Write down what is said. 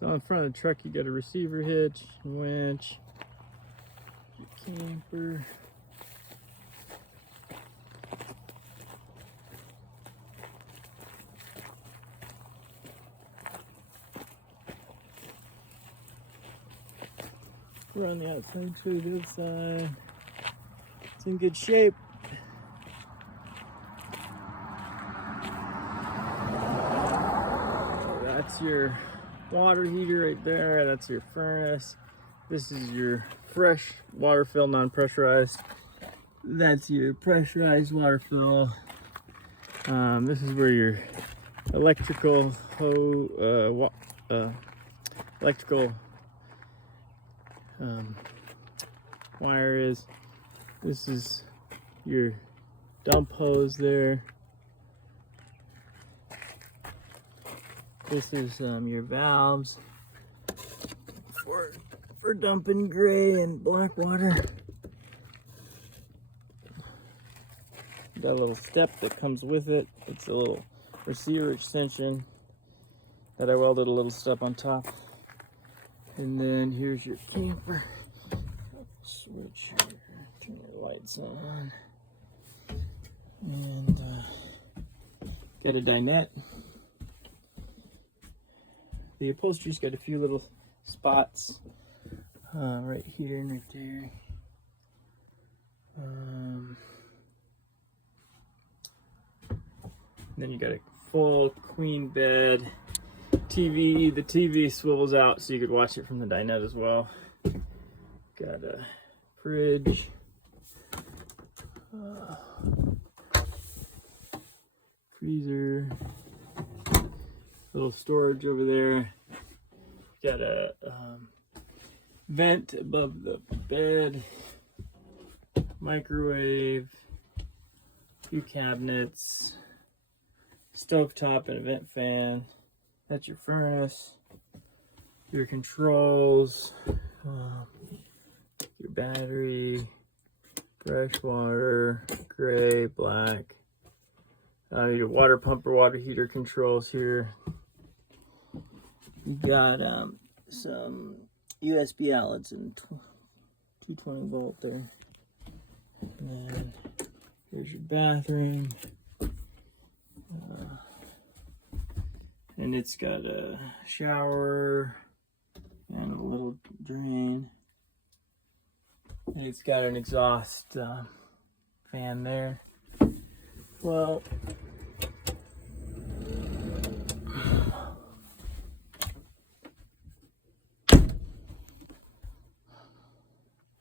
So in front of the truck, you got a receiver hitch, winch, your camper. We're on the outside, show you the inside. It's in good shape. That's your water heater right there. That's your furnace. This is your fresh water fill, non-pressurized. That's your pressurized water fill. This is where your electrical wire is. This is your dump hose there. This is your valves for dumping gray and black water. Got a little step that comes with it. It's a little receiver extension that I welded a little step on top. And then here's your camper. Switch here, turn your lights on. And got a dinette. The upholstery's got a few little spots right here and right there. Then you got a full queen bed TV. The TV swivels out so you could watch it from the dinette as well. Got a fridge. Freezer. Little storage over there. Got a vent above the bed. Microwave. Few cabinets. Stovetop and a vent fan. That's your furnace. Your controls. Your battery. Fresh water. Gray, black. Your water pump or water heater controls here. You got some USB outlets and 220 volt there. And then here's your bathroom. And it's got a shower and a little drain. And it's got an exhaust fan there. Well,